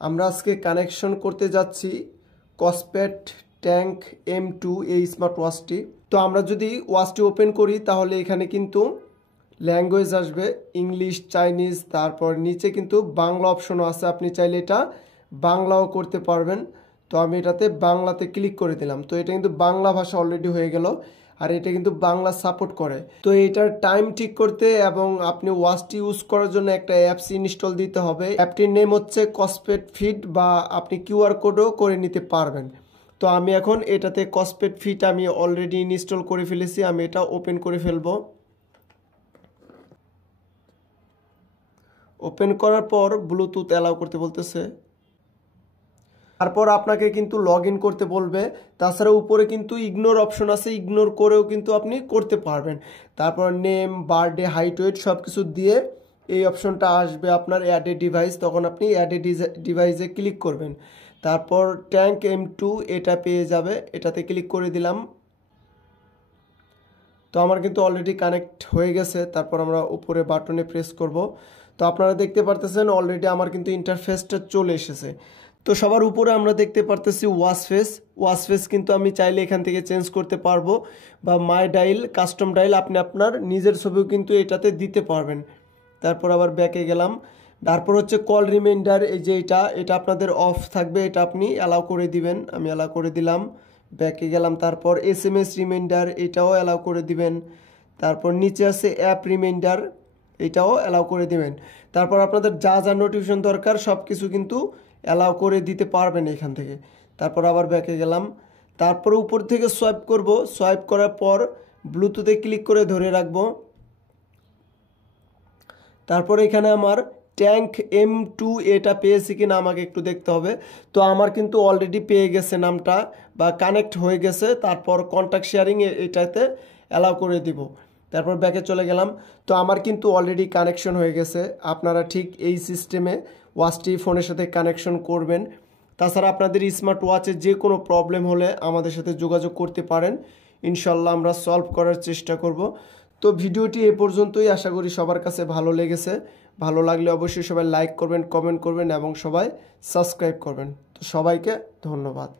আমরা আজকে কানেকশন করতে যাচ্ছি কসপেট ট্যাঙ্ক M2 এই স্মার্ট ওয়াচটি। তো আমরা যদি ওয়াচটি ওপেন করি তাহলে এখানে কিন্তু ল্যাঙ্গুয়েজ আসবে ইংলিশ, চাইনিজ, তারপর নিচে কিন্তু বাংলা অপশনও আছে, আপনি চাইলে এটা বাংলাও করতে পারবেন। তো আমি এটাতে বাংলাতে ক্লিক করে দিলাম। তো এটা কিন্তু বাংলা ভাষা অলরেডি হয়ে গেল, আর এটা কিন্তু বাংলা সাপোর্ট করে। তো এটার টাইম ঠিক করতে এবং আপনি ওয়াচটি ইউজ করার জন্য একটা অ্যাপস ইনস্টল দিতে হবে। অ্যাপটির নেম হচ্ছে কসপেট ফিট, বা আপনি QR কোডও করে নিতে পারবেন। তো আমি এখন এটাতে কসপেট ফিট আমি অলরেডি ইনস্টল করে ফেলেছি, আমি এটা ওপেন করে ফেলবো। ওপেন করার পর ব্লুটুথ অ্যালাউ করতে বলতেছে, তারপর আপনাকে কিন্তু লগ ইন করতে বলবে। তাছাড়া উপরে কিন্তু ইগনোর অপশন আছে, ইগনোর করেও কিন্তু আপনি করতে পারবেন। তারপর নেম, বার্থডে, হাইট, ওয়েট সব কিছু দিয়ে এই অপশনটা আসবে আপনার অ্যাড এ ডিভাইস, তখন আপনি অ্যাড এ ডিভাইসে ক্লিক করবেন। তারপর ট্যাঙ্ক M2 এটা পেয়ে যাবে, এটাতে ক্লিক করে দিলাম। তো আমার কিন্তু অলরেডি কানেক্ট হয়ে গেছে। তারপর আমরা উপরে বাটনে প্রেস করব। তো আপনারা দেখতে পারতেছেন অলরেডি আমার কিন্তু ইন্টারফেসটা চলে এসেছে। তো সবার উপরে আমরা দেখতে পারতেছি ওয়াচ ফেস কিন্তু আমি চাইলে এখান থেকে চেঞ্জ করতে পারবো, বা মাই ডাইল, কাস্টম ডাইল, আপনি আপনার নিজের ছবিও কিন্তু এটাতে দিতে পারবেন। তারপর আবার ব্যাকে গেলাম। তারপর হচ্ছে কল রিমাইন্ডার, এই যে এটা আপনাদের অফ থাকবে, এটা আপনি অ্যালাউ করে দিবেন। আমি অ্যালাউ করে দিলাম, ব্যাকে গেলাম। তারপর SMS রিমাইন্ডার, এটাও অ্যালাউ করে দিবেন। তারপর নিচে আছে অ্যাপ রিমাইন্ডার, এটাও অ্যালাউ করে দিবেন। তারপর আপনাদের যা যা নোটিফিকেশন দরকার সব কিছু কিন্তু অ্যালাউ করে দিতে পারবেন এখান থেকে। তারপর আবার ব্যাকে গেলাম। তারপর উপর থেকে সোয়াইপ করব, সোয়াইপ করার পর ব্লুটুথে ক্লিক করে ধরে রাখবো। তারপর এখানে আমার ট্যাঙ্ক M2 এটা পেয়েছি কিনা আমাকে একটু দেখতে হবে। তো আমার কিন্তু অলরেডি পেয়ে গেছে নামটা, বা কানেক্ট হয়ে গেছে। তারপর কন্ট্যাক্ট শেয়ারিং এটাতে অ্যালাউ করে দিব। তারপর ব্যাকে চলে গেলাম। তো আমার কিন্তু অলরেডি কানেকশন হয়ে গেছে। আপনারা ঠিক এই সিস্টেমে ওয়াচটি ফোনের সাথে কানেকশন করবেন। তাছাড়া আপনাদের স্মার্ট ওয়াচে যে কোনো প্রবলেম হলে আমাদের সাথে যোগাযোগ করতে পারেন, ইনশাল্লাহ আমরা সলভ করার চেষ্টা করব। তো ভিডিওটি এ পর্যন্তই, আশা করি সবার কাছে ভালো লেগেছে। ভালো লাগলে অবশ্যই সবাই লাইক করবেন, কমেন্ট করবেন এবং সবাই সাবস্ক্রাইব করবেন। তো সবাইকে ধন্যবাদ।